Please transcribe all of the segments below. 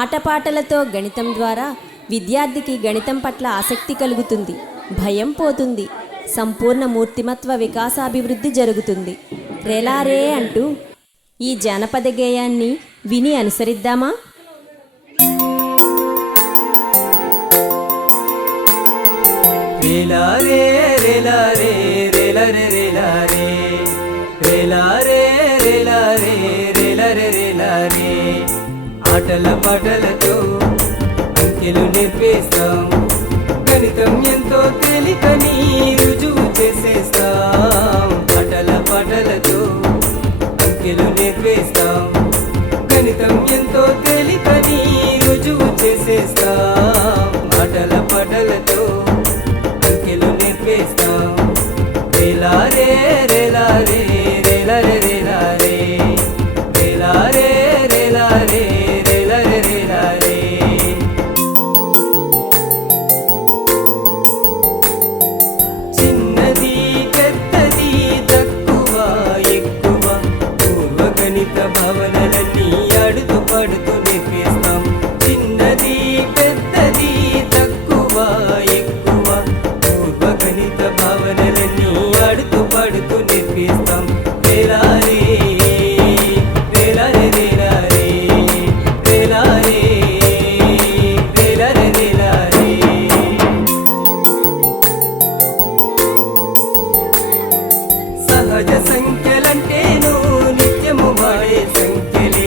ఆటపాటలతో గణితం ద్వారా విద్యార్థికి గణితం పట్ల ఆసక్తి కలుగుతుంది, భయం పోతుంది, సంపూర్ణ మూర్తిమత్వ వికాసాభివృద్ధి జరుగుతుంది. రేలారే అంటూ ఈ జానపద గేయాన్ని విని అనుసరిద్దామా? రేలారే రేలారే రేలారే రేలారే రేలారే రేలారే రేలారే రేలారే ఆటల పాటలతో అంకెలు నేర్పేస్తాం, గణితం ఎంతో తేలికని రుజువు చేసేస్తాం. ఆటల పాటలతో అంకెలు నేర్పేస్తాం, గణితం ఎంతో తేలికని రుజువు చేసేస్తాం. ఆటల పాటలతో అంకెలు నేర్పేస్తాం. రేలారే రేలారే రేలారే రేలారే రేలారే రేలారే రేలారే రేలారే చిన్నది పెద్దది తక్కువ ఎక్కువ పూర్వ గణిత భావనలన్నీ అడుగు పడుతూ నేర్పిస్తాం. చిన్నది పెద్దది తక్కువ ఎక్కువ పూర్వ గణిత భావనలన్నీ అడుగు పడుతూ నేర్పిస్తాం. రేలారే రేలారే రేలారే రేలారే రేలారే రేలారే సహజ సంఖ్యలంటేను నిత్యము వాడే సంఖ్యలే,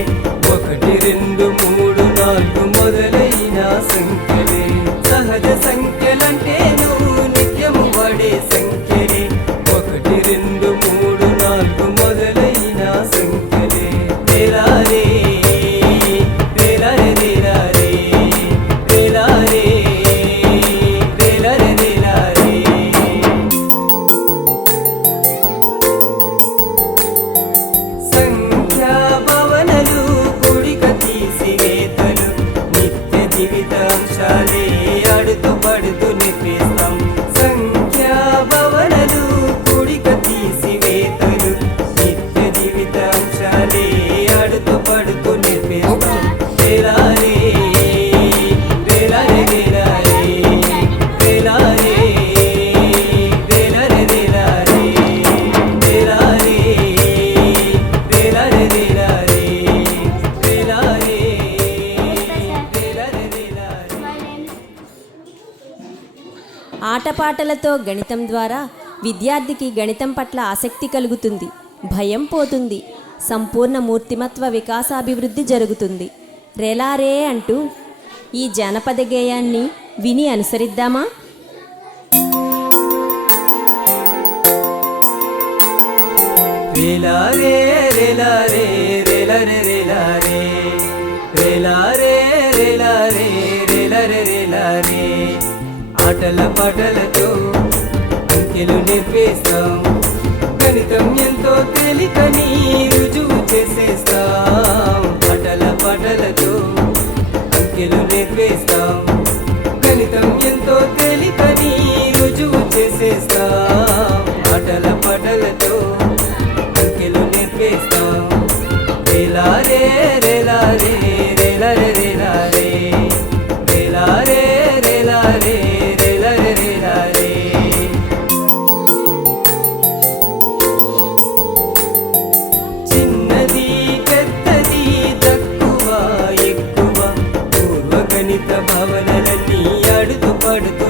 1 2 3 4 మొదలైన సంఖ్యలే. సహజ సంఖ్యలంటేను నిత్యము వాడే సంఖ్యలే, 1 2 3 4 మొదలైన సంఖ్యలే. రేలారే రేలారే రేలారే రేలారే రేలారే రేలారే సంఖ్యా భావనలు కూడిక తీసివేతలు నిత్య జీవితాంశాలే అడుతూ పడుతూ నేర్పిస్తాం. సంఖ్యా భావనలు కూడిక తీసివేతలు నిత్య జీవితాంశాలే అడుతూ పడుతూ నేర్పిస్తాం. రేలారే రేలారే రేలారే రేలారే రేలారే రేలారే రేలారే రేలారే రేలారే రేలారే రేలారే రేలారే ఆటపాటలతో గణితం ద్వారా విద్యార్థికి గణితం పట్ల ఆసక్తి కలుగుతుంది, భయం పోతుంది, సంపూర్ణ మూర్తిమత్వ వికాసాభివృద్ధి జరుగుతుంది. రేలారే అంటూ ఈ జానపద గేయాన్ని విని అనుసరిద్దామా? రేలారే రేలారే రేలారే రేలారే రేలారే రేలారే రేలారే రేలారే ఆటల పాటలతో అంకెలు నేర్పేస్తాం, గణితం ఎంతో తేలికని రుజువు చేసేస్తాం. ఆటల పాటలతో అంకెలు నేర్పేస్తాం, గణితం ఎంతో తేలికని రుజువు చేసేస్తాం. ఆటల పాటలతో అంకెలు నేర్పేస్తాం. రేలారే రేలారే రేలారే రేలారే రేలారే రేలారే రేలారే రేలారే చిన్నది పెద్దది తక్కువ ఎక్కువ పూర్వ గణిత భావనలన్నీ అడుగు పడుతూ